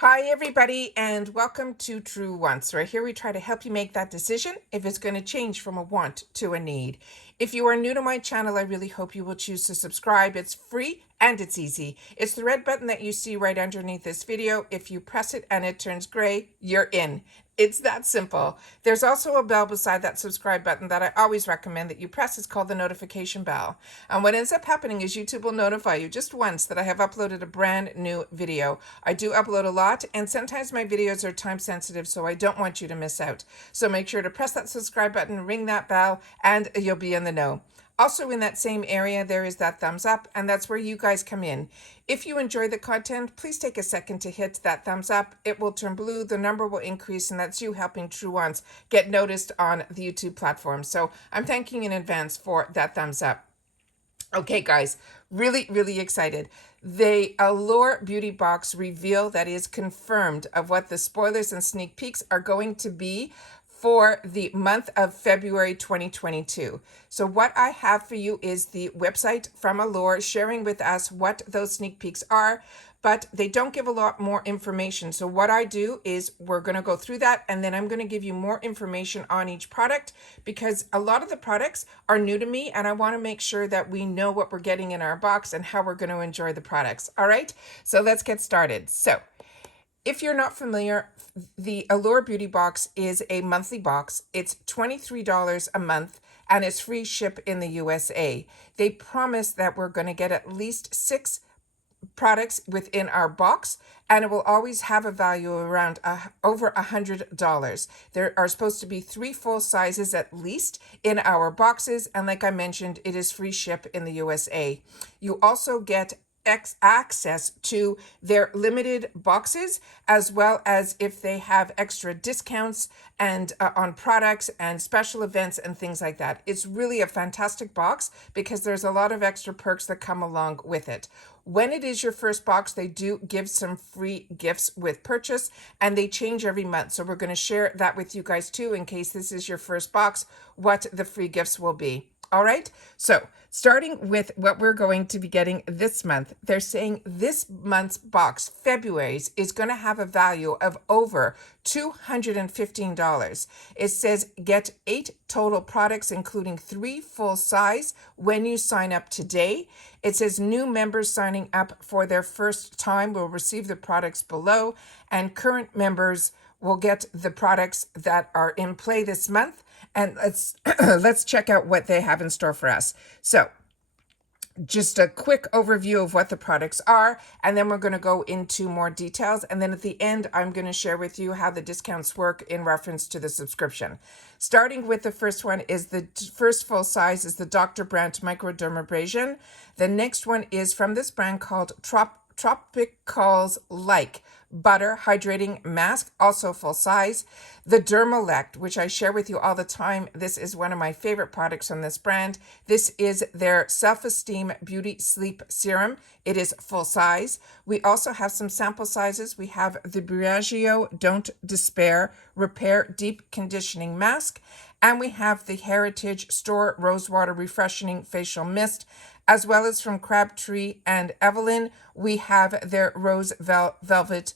Hi everybody, and welcome to True Wants. Right here we try to help you make that decision if it's going to change from a want to a need. If you are new to my channel, I really hope you will choose to subscribe. It's free and it's easy. It's the red button that you see right underneath this video. If you press it and it turns gray, you're in. It's that simple. There's also a bell beside that subscribe button that I always recommend that you press. It's called the notification bell. And what ends up happening is YouTube will notify you just once that I have uploaded a brand new video. I do upload a lot, and sometimes my videos are time sensitive, so I don't want you to miss out. So make sure to press that subscribe button, ring that bell, and you'll be in the know. Also in that same area, there is that thumbs up, and that's where you guys come in. If you enjoy the content, please take a second to hit that thumbs up. It will turn blue, the number will increase, and that's you helping True Ones get noticed on the YouTube platform. So I'm thanking in advance for that thumbs up. Okay, guys, really excited. The Allure Beauty Box reveal that is confirmed of what the spoilers and sneak peeks are going to be for the month of February 2022. So what I have for you is the website from Allure sharing with us what those sneak peeks are, but they don't give a lot more information. So what I do is we're going to go through that, and then I'm going to give you more information on each product, because a lot of the products are new to me and I want to make sure that we know what we're getting in our box and how we're going to enjoy the products. All right, so let's get started. So if you're not familiar, the Allure Beauty Box is a monthly box. It's $23 a month and it's free ship in the USA. They promise that we're going to get at least 6 products within our box, and it will always have a value around over $100. There are supposed to be 3 full sizes at least in our boxes, and like I mentioned, it is free ship in the USA. You also get access to their limited boxes, as well as if they have extra discounts and on products and special events and things like that. It's really a fantastic box because there's a lot of extra perks that come along with it. When it is your first box, they do give some free gifts with purchase, and they change every month. So we're going to share that with you guys too, in case this is your first box, what the free gifts will be. All right, so starting with what we're going to be getting this month, they're saying this month's box, February's, is going to have a value of over $215. It says get 8 total products, including 3 full size when you sign up today. It says new members signing up for their first time will receive the products below, and current members will get the products that are in play this month. And let's check out what they have in store for us. So just a quick overview of what the products are, and then we're going to go into more details. And then at the end, I'm going to share with you how the discounts work in reference to the subscription. Starting with the first one is the first full size is the Dr. Brandt Microdermabrasion. The next one is from this brand called Topicals Like Butter Hydrating Mask, also full size. The Dermalect, which I share with you all the time. This is one of my favorite products from this brand. This is their Self-Esteem Beauty Sleep Serum. It is full size. We also have some sample sizes. We have the Briagio Don't Despair Repair Deep Conditioning Mask, and we have the Heritage Store Rosewater Refreshing Facial Mist. As well as from Crabtree and Evelyn, we have their Rose Velvet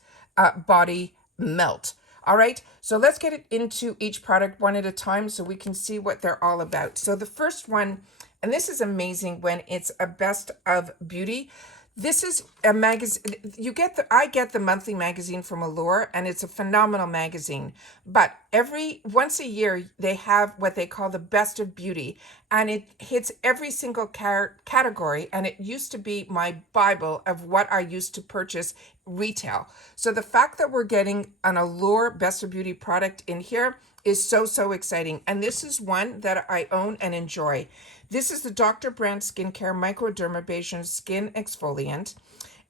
Body Melt. All right, so let's get it into each product one at a time so we can see what they're all about. So the first one, and this is amazing when it's a best of beauty. This is a magazine. I get the monthly magazine from Allure, and it's a phenomenal magazine. But once a year, they have what they call the best of beauty, and it hits every single category. And it used to be my Bible of what I used to purchase retail. So the fact that we're getting an Allure best of beauty product in here is so exciting. And this is one that I own and enjoy. This is the Dr. Brandt Skincare Microdermabrasion Skin Exfoliant,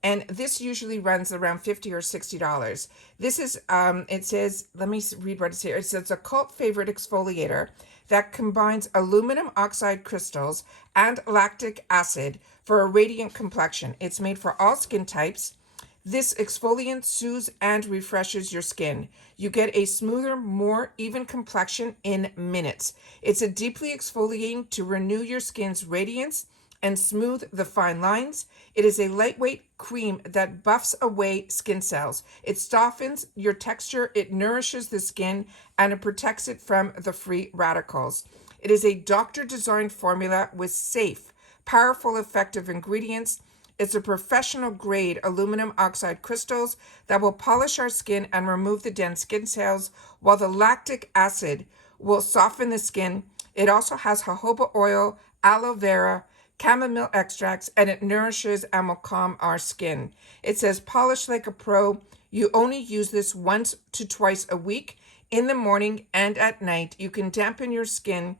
and this usually runs around $50 or $60. This is, it says, let me read what it says here. It says a cult favorite exfoliator that combines aluminum oxide crystals and lactic acid for a radiant complexion. It's made for all skin types. This exfoliant soothes and refreshes your skin. You get a smoother, more even complexion in minutes. It's a deeply exfoliating to renew your skin's radiance and smooth the fine lines. It is a lightweight cream that buffs away skin cells. It softens your texture, it nourishes the skin, and it protects it from the free radicals. It is a doctor-designed formula with safe, powerful, effective ingredients. It's a professional-grade aluminum oxide crystals that will polish our skin and remove the dense skin cells, while the lactic acid will soften the skin. It also has jojoba oil, aloe vera, chamomile extracts, and it nourishes and will calm our skin. It says polish like a pro. You only use this once to twice a week, in the morning and at night. You can dampen your skin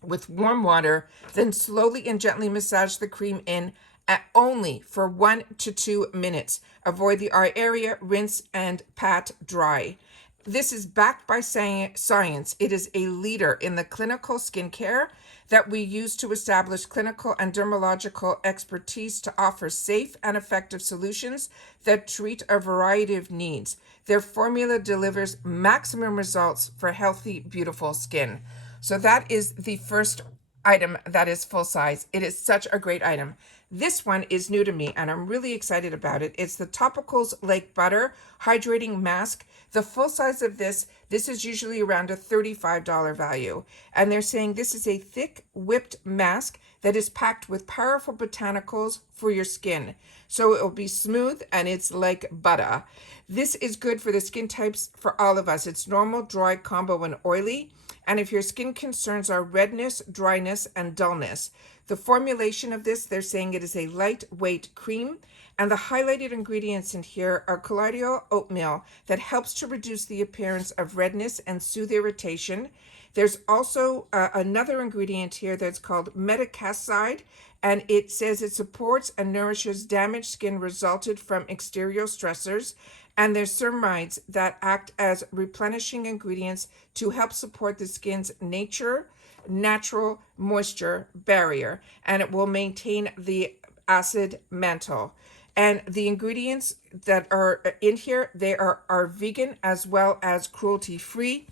with warm water, then slowly and gently massage the cream in at only for 1 to 2 minutes. Avoid the eye area, rinse and pat dry. This is backed by science. It is a leader in the clinical skincare that we use to establish clinical and dermatological expertise to offer safe and effective solutions that treat a variety of needs. Their formula delivers maximum results for healthy, beautiful skin. So that is the first item that is full size. It is such a great item. This one is new to me and I'm really excited about it. It's the Topicals Like Butter Hydrating Mask. The full size of this is usually around a $35 value. And they're saying this is a thick whipped mask that is packed with powerful botanicals for your skin. So it will be smooth and it's like butter. This is good for the skin types for all of us. It's normal, dry, combo, and oily. And if your skin concerns are redness, dryness, and dullness, the formulation of this, they're saying it is a lightweight cream. And the highlighted ingredients in here are colloidal oatmeal that helps to reduce the appearance of redness and soothe irritation. There's also another ingredient here that's called metacaside, and it says it supports and nourishes damaged skin resulted from exterior stressors. And there's ceramides that act as replenishing ingredients to help support the skin's natural moisture barrier, and it will maintain the acid mantle. And the ingredients that are in here, they are vegan as well as cruelty-free.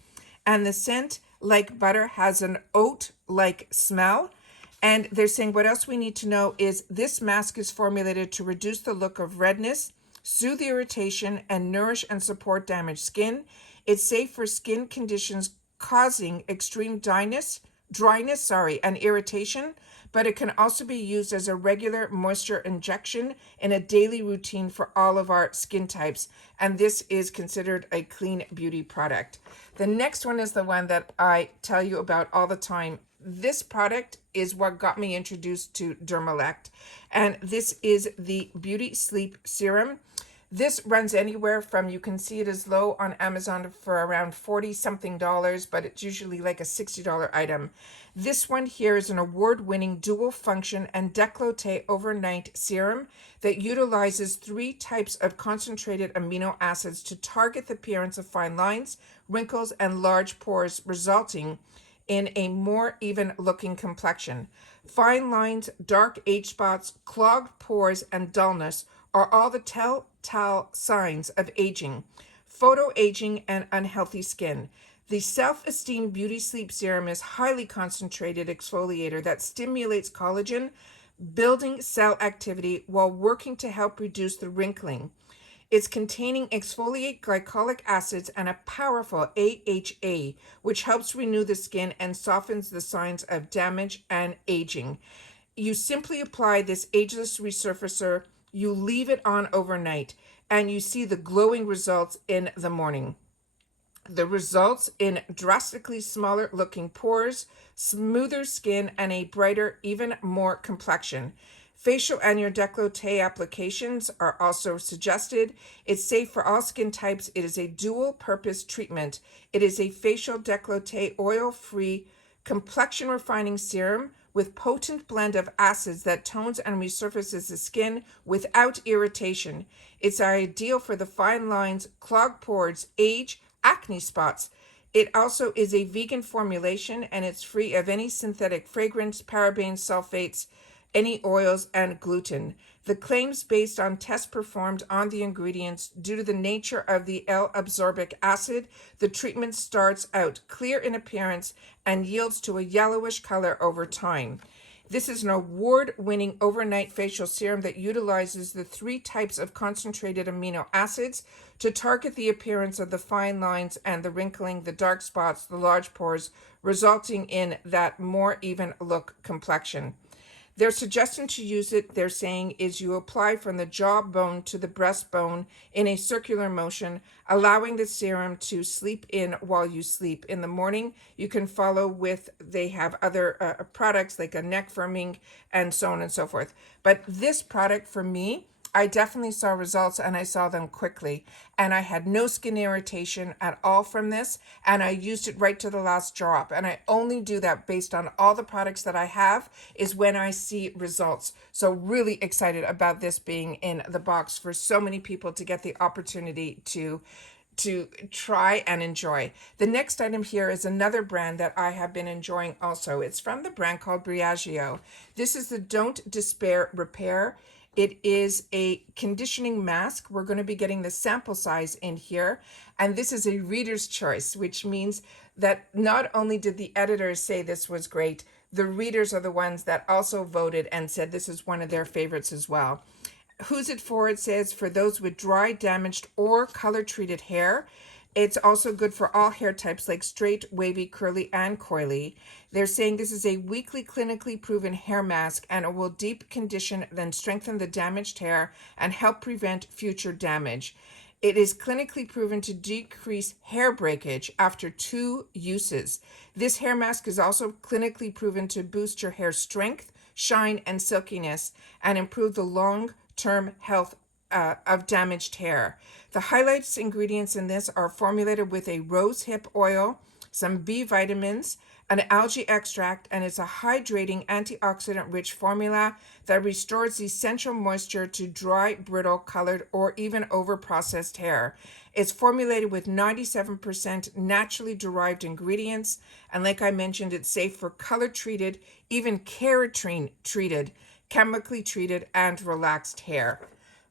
And the scent, like butter, has an oat-like smell. And they're saying what else we need to know is this mask is formulated to reduce the look of redness, soothe irritation, and nourish and support damaged skin. It's safe for skin conditions causing extreme dryness, and irritation, but it can also be used as a regular moisture injection in a daily routine for all of our skin types. And this is considered a clean beauty product. The next one is the one that I tell you about all the time. This product is what got me introduced to Dermalect, and this is the Beauty Sleep Serum. This runs anywhere from, you can see it is low on Amazon for around $40 something, but it's usually like a $60 item. This one here is an award-winning dual function and décolleté overnight serum that utilizes 3 types of concentrated amino acids to target the appearance of fine lines, wrinkles, and large pores, resulting in a more even looking complexion. Fine lines, dark age spots, clogged pores, and dullness are all the telltale signs of aging, photoaging, and unhealthy skin. The Self-Esteem Beauty Sleep Serum is highly concentrated exfoliator that stimulates collagen building cell activity while working to help reduce the wrinkling. It's containing exfoliate glycolic acids and a powerful AHA, which helps renew the skin and softens the signs of damage and aging. You simply apply this ageless resurfacer, you leave it on overnight, and you see the glowing results in the morning. The results in drastically smaller looking pores, smoother skin, and a brighter, even more complexion. Facial and your décolleté applications are also suggested. It's safe for all skin types. It is a dual purpose treatment. It is a facial décolleté oil-free complexion refining serum with potent blend of acids that tones and resurfaces the skin without irritation. It's ideal for the fine lines, clogged pores, age, acne spots. It also is a vegan formulation and it's free of any synthetic fragrance, parabens, sulfates, any oils, and gluten. The claims based on tests performed on the ingredients due to the nature of the L-absorbic acid, the treatment starts out clear in appearance and yields to a yellowish color over time. This is an award-winning overnight facial serum that utilizes the 3 types of concentrated amino acids to target the appearance of the fine lines and the wrinkling, the dark spots, the large pores, resulting in that more even look complexion. Their suggestion to use it, they're saying, is you apply from the jawbone to the breastbone in a circular motion, allowing the serum to sleep in while you sleep. In the morning, you can follow with, they have other products like a neck firming and so on and so forth. But this product for me, I definitely saw results, and I saw them quickly, and I had no skin irritation at all from this, and I used it right to the last drop. And I only do that based on all the products that I have is when I see results. So really excited about this being in the box for so many people to get the opportunity to try and enjoy. The next item here is another brand that I have been enjoying also. It's from the brand called Briagio. This is the Don't Despair Repair. It is a conditioning mask. We're going to be getting the sample size in here. And this is a reader's choice, which means that not only did the editors say this was great, the readers are the ones that also voted and said this is one of their favorites as well. Who's it for? It says for those with dry, damaged, or color-treated hair. It's also good for all hair types like straight, wavy, curly, and coily. They're saying this is a weekly clinically proven hair mask, and it will deep condition, then strengthen the damaged hair and help prevent future damage. It is clinically proven to decrease hair breakage after 2 uses. This hair mask is also clinically proven to boost your hair strength, shine, and silkiness, and improve the long-term health of damaged hair. The highlights ingredients in this are formulated with a rose hip oil, some B vitamins, an algae extract, and it's a hydrating antioxidant-rich formula that restores essential moisture to dry, brittle, colored, or even over-processed hair. It's formulated with 97% naturally derived ingredients, and like I mentioned, it's safe for color-treated, even keratin-treated, chemically treated, and relaxed hair.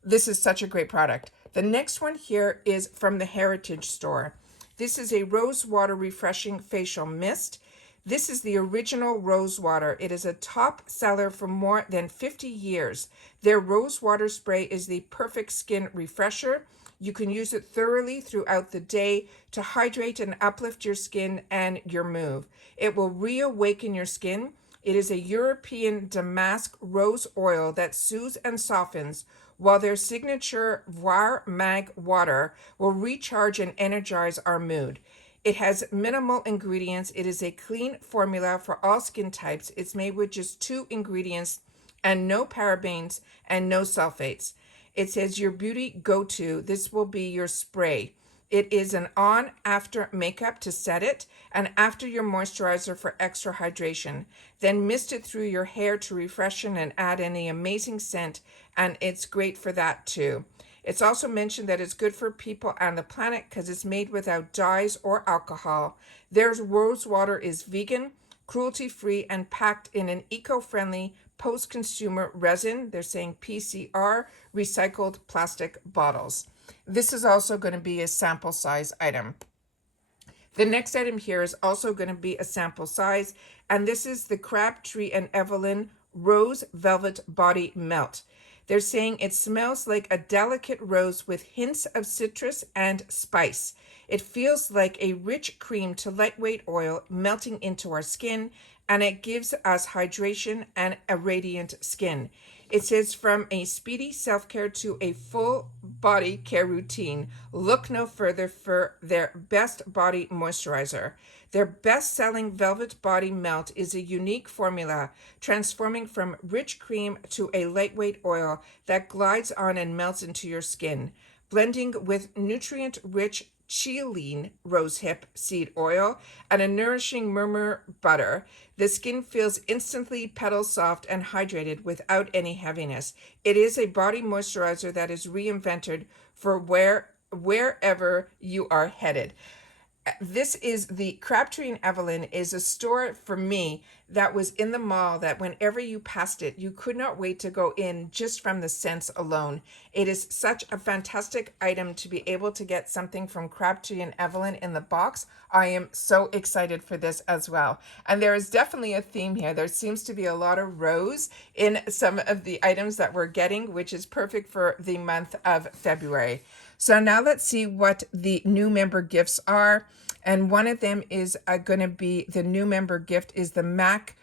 This is such a great product. The next one here is from the Heritage Store. This is a rose water refreshing facial mist. This is the original rose water. It is a top seller for more than 50 years. Their rose water spray is the perfect skin refresher. You can use it thoroughly throughout the day to hydrate and uplift your skin and your mood. It will reawaken your skin. It is a European damask rose oil that soothes and softens, while their signature Voir Mag water will recharge and energize our mood. It has minimal ingredients. It is a clean formula for all skin types. It's made with just 2 ingredients and no parabens and no sulfates. It says your beauty go-to. This will be your spray. It is an on-after makeup to set it, and after your moisturizer for extra hydration. Then mist it through your hair to refreshen and add in the amazing scent, and it's great for that too. It's also mentioned that it's good for people and the planet because it's made without dyes or alcohol. Their rose water is vegan, cruelty-free, and packed in an eco-friendly post-consumer resin. They're saying PCR recycled plastic bottles. This is also going to be a sample size item. The next item here is also going to be a sample size, and this is the Crabtree and Evelyn Rose Velvet Body Melt. They're saying it smells like a delicate rose with hints of citrus and spice. It feels like a rich cream to lightweight oil melting into our skin, and it gives us hydration and a radiant skin. It says from a speedy self-care to a full body care routine, look no further for their best body moisturizer. Their best-selling Velvet Body Melt is a unique formula, transforming from rich cream to a lightweight oil that glides on and melts into your skin. Blending with nutrient-rich Chialine rosehip seed oil and a nourishing murmur butter, the skin feels instantly petal soft and hydrated without any heaviness. It is a body moisturizer that is reinvented for wherever you are headed. This is the Crabtree and Evelyn is a store for me that was in the mall that whenever you passed it, you could not wait to go in just from the scents alone. It is such a fantastic item to be able to get something from Crabtree and Evelyn in the box. I am so excited for this as well. And there is definitely a theme here. There seems to be a lot of rose in some of the items that we're getting, which is perfect for the month of February. So now let's see what the new member gifts are. And one of them is going to be, the new member gift is the MAC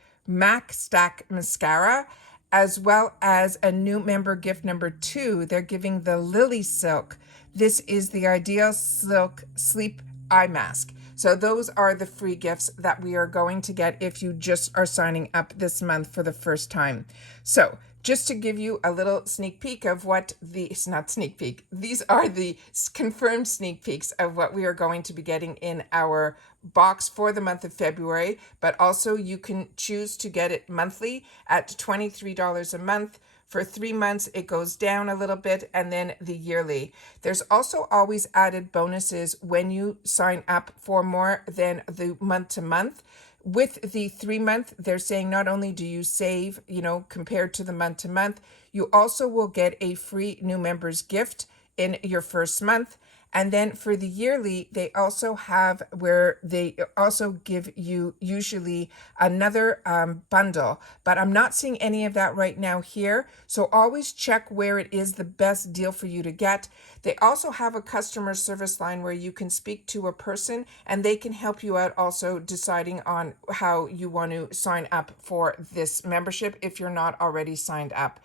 Stack Mascara, as well as a new member gift number 2. They're giving the Lily Silk. This is the Ideal Silk Sleep Eye Mask. So those are the free gifts that we are going to get if you just are signing up this month for the first time. So just to give you a little sneak peek of what it's not sneak peek, these are the confirmed sneak peeks of what we are going to be getting in our box for the month of February, but also you can choose to get it monthly at $23 a month. For 3 months, it goes down a little bit, and then the yearly. There's also always added bonuses when you sign up for more than the month to month. With the 3 month, they're saying not only do you save, compared to the month to month, you also will get a free new members gift in your first month. And then for the yearly, they also have where they also give you usually another bundle, but I'm not seeing any of that right now here. So always check where it is the best deal for you to get. They also have a customer service line where you can speak to a person and they can help you out also deciding on how you want to sign up for this membership if you're not already signed up.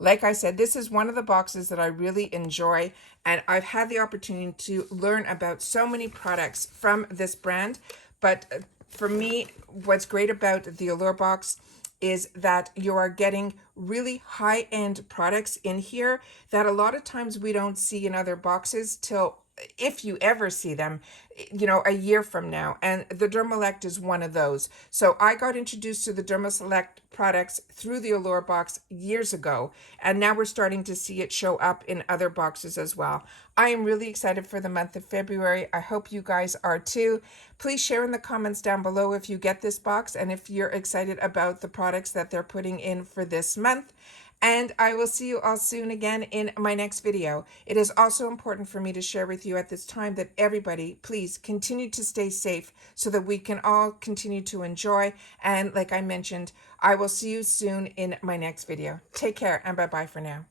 Like I said, this is one of the boxes that I really enjoy, and I've had the opportunity to learn about so many products from this brand. But for me, what's great about the Allure box is that you are getting really high-end products in here that a lot of times we don't see in other boxes till, if you ever see them, a year from now. And the Dermalect is one of those. So I got introduced to the Dermalect products through the Allure box years ago, and now we're starting to see it show up in other boxes as well. I am really excited for the month of February. I hope you guys are too. Please share in the comments down below if you get this box and if you're excited about the products that they're putting in for this month. And I will see you all soon again in my next video. It is also important for me to share with you at this time that everybody, please continue to stay safe so that we can all continue to enjoy. And like I mentioned, I will see you soon in my next video. Take care and bye-bye for now.